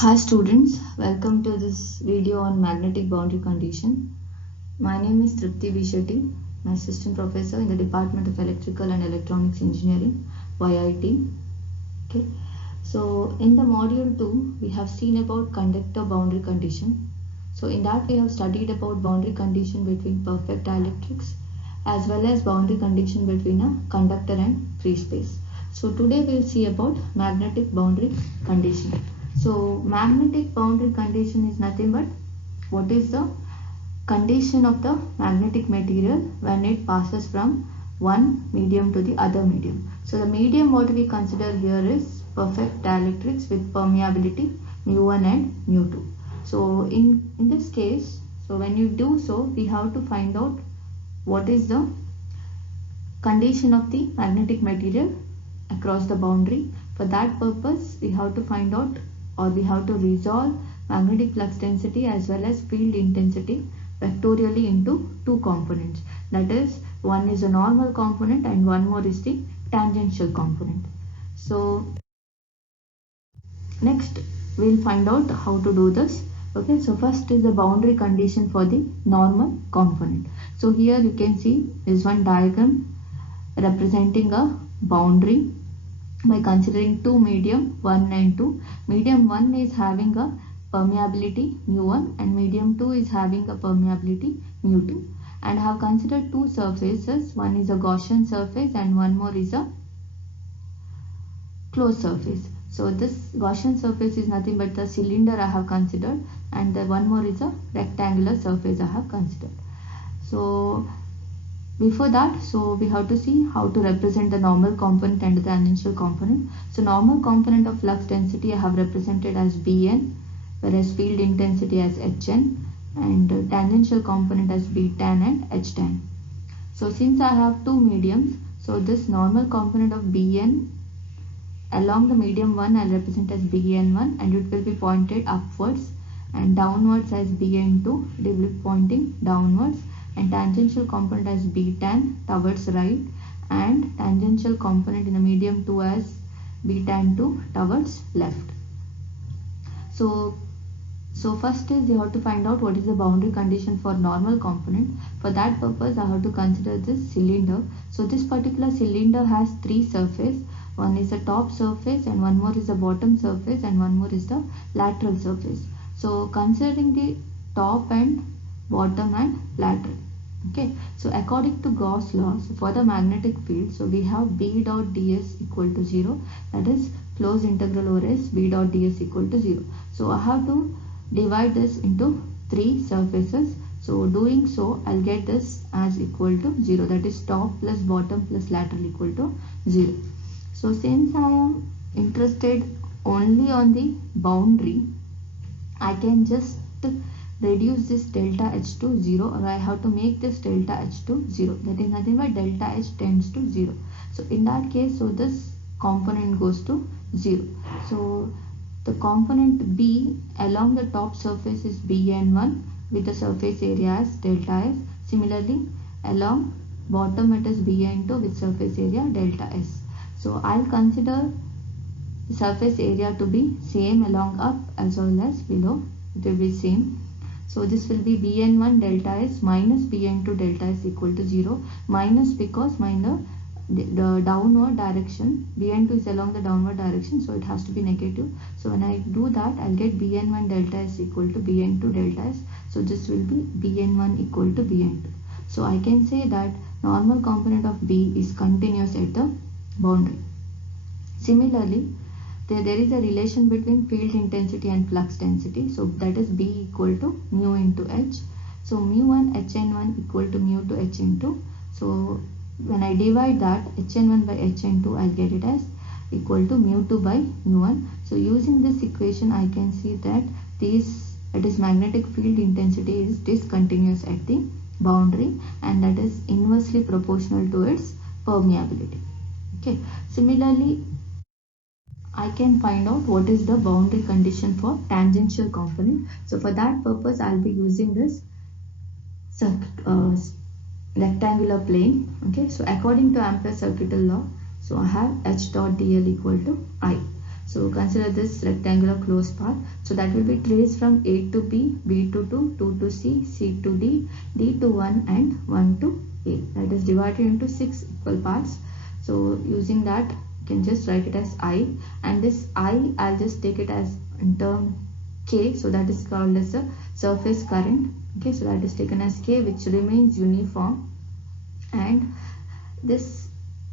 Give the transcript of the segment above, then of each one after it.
Hi students, welcome to this video on magnetic boundary condition. My name is Thripthi, my assistant professor in the Department of Electrical and Electronics Engineering, YIT. Okay, so in the module 2, we have seen about conductor boundary condition. So in that we have studied about boundary condition between perfect dielectrics as well as boundary condition between a conductor and free space. So today we will see about magnetic boundary condition. So magnetic boundary condition is nothing but what is the condition of the magnetic material when it passes from one medium to the other medium. So the medium what we consider here is perfect dielectrics with permeability mu1 and mu2. So in this case, so when you do so, we have to find out what is the condition of the magnetic material across the boundary. For that purpose, we have to find out or we have to resolve magnetic flux density as well as field intensity vectorially into two components. That is, one is a normal component and one more is the tangential component. So next we'll find out how to do this. Okay, so first is the boundary condition for the normal component. So here you can see is one diagram representing a boundary by considering two medium 1 and 2. Medium 1 is having a permeability mu1 and medium 2 is having a permeability mu2, and have considered two surfaces. One is a Gaussian surface and one more is a closed surface. So this Gaussian surface is nothing but the cylinder I have considered, and the one more is a rectangular surface I have considered. So before that, so we have to see how to represent the normal component and the tangential component. So normal component of flux density I have represented as Bn, whereas field intensity as Hn, and tangential component as Btan and Htan. So since I have two mediums, so this normal component of Bn along the medium 1 I'll represent as Bn1, and it will be pointed upwards, and downwards as Bn2, it will be pointing downwards, and tangential component as Btan towards right, and tangential component in the medium 2 as Btan2 towards left. So first is you have to find out what is the boundary condition for normal component. For that purpose I have to consider this cylinder. So this particular cylinder has three surfaces. One is the top surface and one more is the bottom surface and one more is the lateral surface. So considering the top and bottom and lateral. Okay, so according to Gauss law, so for the magnetic field, so we have B dot ds equal to 0, that is closed integral over S B dot ds equal to 0. So I have to divide this into three surfaces. So doing so, I'll get this as equal to 0, that is top plus bottom plus lateral equal to 0. So since I am interested only on the boundary, I can just reduce this delta H to 0, or I have to make this delta H to 0. That is nothing but delta H tends to 0. So in that case, so this component goes to 0. So the component B along the top surface is Bn1 with the surface area as delta S. Similarly, along bottom it is Bn2 with surface area delta S. So I'll consider the surface area to be same along up as well as below. It will be same. So this will be Bn1 delta S minus Bn2 delta S equal to 0. Minus because the downward direction, Bn2 is along the downward direction, so it has to be negative. So when I do that, I'll get Bn1 delta S equal to Bn2 delta S. So this will be Bn1 equal to Bn2. So I can say that normal component of B is continuous at the boundary. Similarly, there is a relation between field intensity and flux density. So that is B equal to mu into H. So mu1 Hn1 equal to mu2 Hn2. So when I divide that, Hn1 by Hn2, I'll get it as equal to mu2 by mu1. So using this equation, I can see that it is magnetic field intensity is discontinuous at the boundary, and that is inversely proportional to its permeability. Okay. Similarly, I can find out what is the boundary condition for tangential component. So for that purpose, I'll be using this rectangular plane. Okay, so according to Ampere's circuital law, so I have H dot dl equal to I. So consider this rectangular closed path. So that will be traced from A to B, B to 2, 2 to C, C to D, D to 1 and 1 to A. That is divided into 6 equal parts. So using that, you can just write it as I, and this I, I'll just take it as in term K. So that is called as the surface current. Okay, so that is taken as K, which remains uniform, and this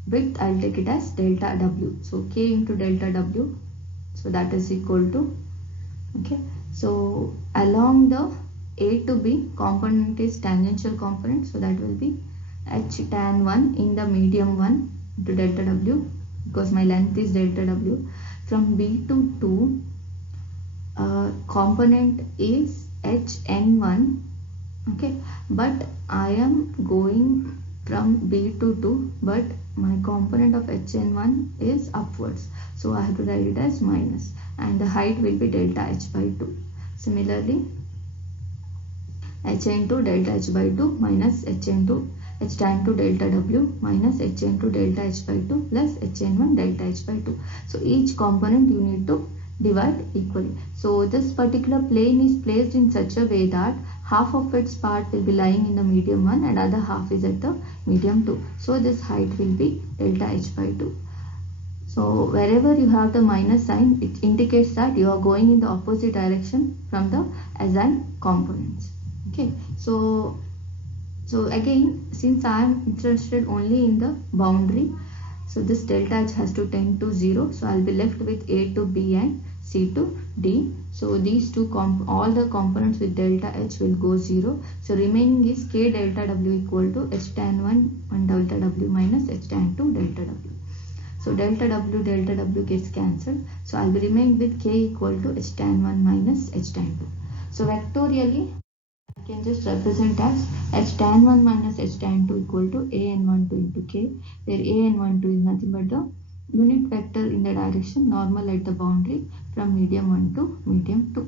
width I'll take it as delta W. So K into delta W, so that is equal to, okay, so along the A to B component is tangential component, so that will be H tan 1 in the medium 1 into delta W, because my length is delta W. From B to 2, component is HN1, okay, but I am going from B to 2, but my component of HN1 is upwards, so I have to write it as minus, and the height will be delta H by 2. Similarly, H into delta H by 2 minus H into H tan 2 delta W minus H into delta H by 2 plus HN1 delta H by 2. So each component you need to divide equally. So this particular plane is placed in such a way that half of its part will be lying in the medium 1 and other half is at the medium 2. So this height will be delta H by 2. So wherever you have the minus sign, it indicates that you are going in the opposite direction from the assigned components. Okay, so again, since I am interested only in the boundary, so this delta H has to tend to 0. So I'll be left with A to B and C to D. So these two all the components with delta H will go 0. So remaining is K delta W equal to H tan 1 delta W minus H tan 2 delta W. So delta W gets cancelled. So I'll be remaining with K equal to H tan 1 minus H tan 2. So vectorially, I can just represent as H tan 1 minus H tan 2 equal to A n 1 2 into K, where A n 1 2 is nothing but the unit vector in the direction normal at the boundary from medium 1 to medium 2.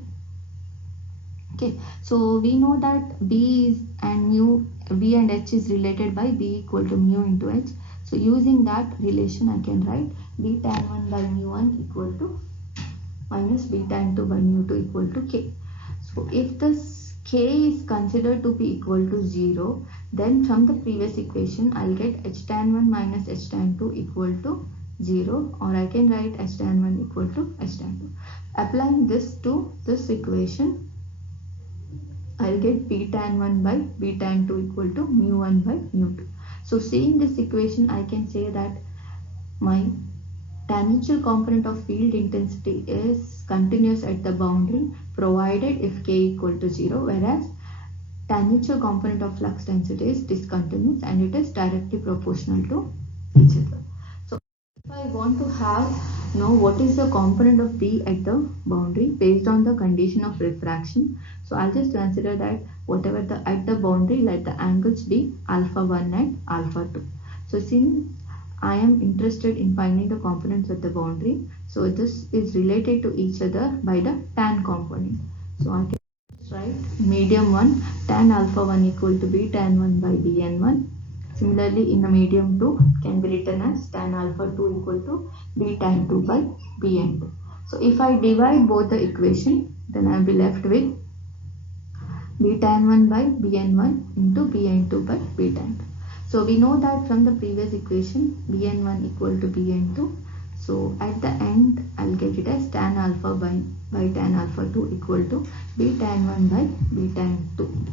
Okay, so we know that B and H is related by B equal to mu into H. So using that relation, I can write B tan 1 by mu 1 equal to minus B tan 2 by mu 2 equal to K. So if this K is considered to be equal to 0, then from the previous equation I'll get H tan 1 minus H tan 2 equal to 0, or I can write H tan 1 equal to H tan 2. Applying this to this equation, I'll get B tan 1 by B tan 2 equal to mu 1 by mu 2. So seeing this equation, I can say that my tangential component of field intensity is continuous at the boundary provided if K equal to 0, whereas tangential component of flux density is discontinuous and it is directly proportional to each other. So if I want to know what is the component of B at the boundary based on the condition of refraction, so I'll just consider that whatever at the boundary, let the angles be alpha 1 and alpha 2. So since I am interested in finding the components at the boundary, so this is related to each other by the tan component. So I can write medium 1 tan alpha 1 equal to B tan 1 by Bn1. Similarly, in the medium 2 can be written as tan alpha 2 equal to B tan 2 by Bn2. So if I divide both the equation, then I will be left with B tan 1 by Bn1 into Bn2 by B tan 2. So we know that from the previous equation, Bn1 equal to Bn2. So at the end, I'll get it as tan alpha by tan alpha 2 equal to B tan 1 by B tan 2.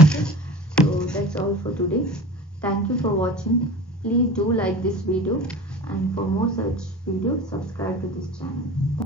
Okay. So that's all for today. Thank you for watching. Please do like this video, and for more such videos, subscribe to this channel.